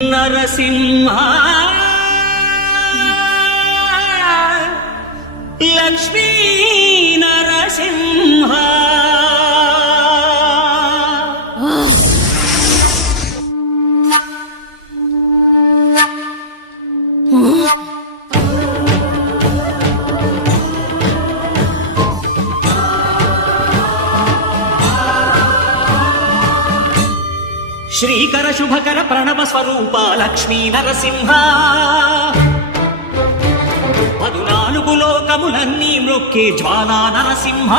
నరసింహ లక్ష్మీ నరసింహ శ్రీకర శుభకర ప్రణవ స్వరూప లక్ష్మీ నరసింహ 14 లోకములన్నీ మ్రొక్కే జ్వాలా నరసింహ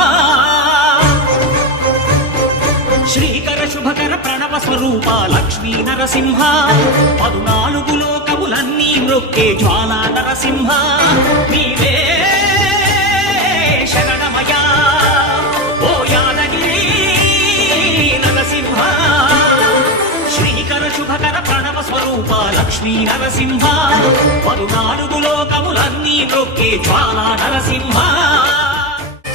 శ్రీకర శుభకర ప్రణవ స్వరూప లక్ష్మీ నరసింహ 14 లోకములన్నీ మ్రొక్కే జ్వాలా నరసింహ నీవే శరణమయా ఓ యాదగిరి నరసింహ శ్రీకర శుభకర ప్రణవ స్వరూప లక్ష్మీ నరసింహ 14 లోకములన్నీ మ్రొక్కే జ్వాలా నరసింహ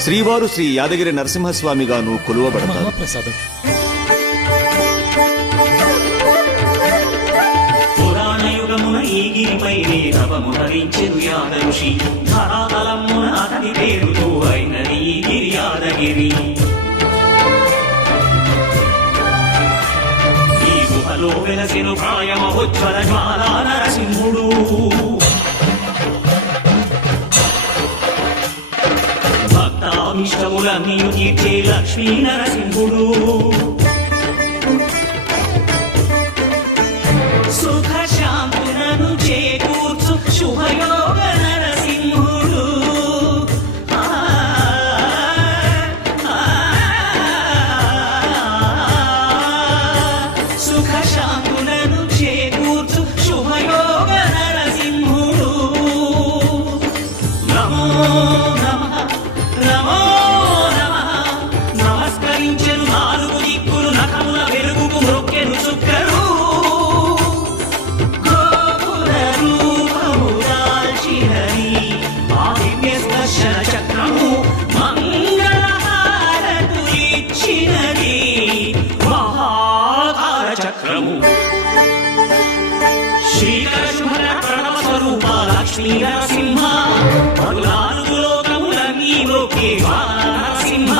శ్రీవారు శ్రీ యాదగిరి నరసింహస్వామిగాను కొలువబడతారు. పురాణయుగమున ఈ గిరిపైనే తపము ధరించెను యాదఋషి ధరాతలమున అతని పేరుతో అయినది ఈ గిరి యాదగిరి. ఈ గుహలో వెలసెను ప్రాయమహోజ్వల జ్వాలా నరసింహుడు భక్తాభిష్టములన్నీ తీర్చే లక్ష్మీ నరసింహుడు సుఖ శాంతులను చేకూర్చు శుభయోగ నరసింహుడు సుఖ శాంతులను చేకూర్చు శుభయోగ నరసింహుడు నమో నమః నమో నమః నమస్కరించెను 4 దిక్కులు నఖముల వెలుగుకు మ్రొక్కెను చుక్కరు గోపుర రూపము దాల్చినది ఆ దివ్య స్పర్శన చక్రము మంగళహారతులిచ్చినది మహాకార చక్రము శ్రీకర శుభకర ప్రణవ స్వరూప లక్ష్మీ నరసింహ 14 లోకములన్నీ మ్రొక్కే జ్వాలా నరసింహ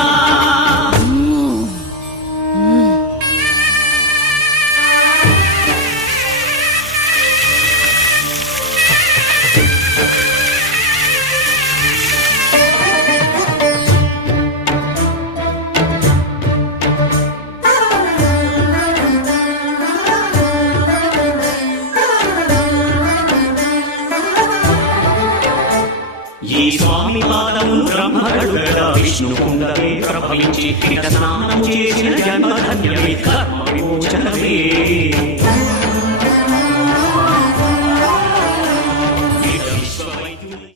ఈ స్వామి పాదములు బ్రహ్మగడుగగా విష్ణు కుండమే ప్రభవించి ఇట స్నానము చేసిన జన్మధన్యమే కర్మ విమోచనమే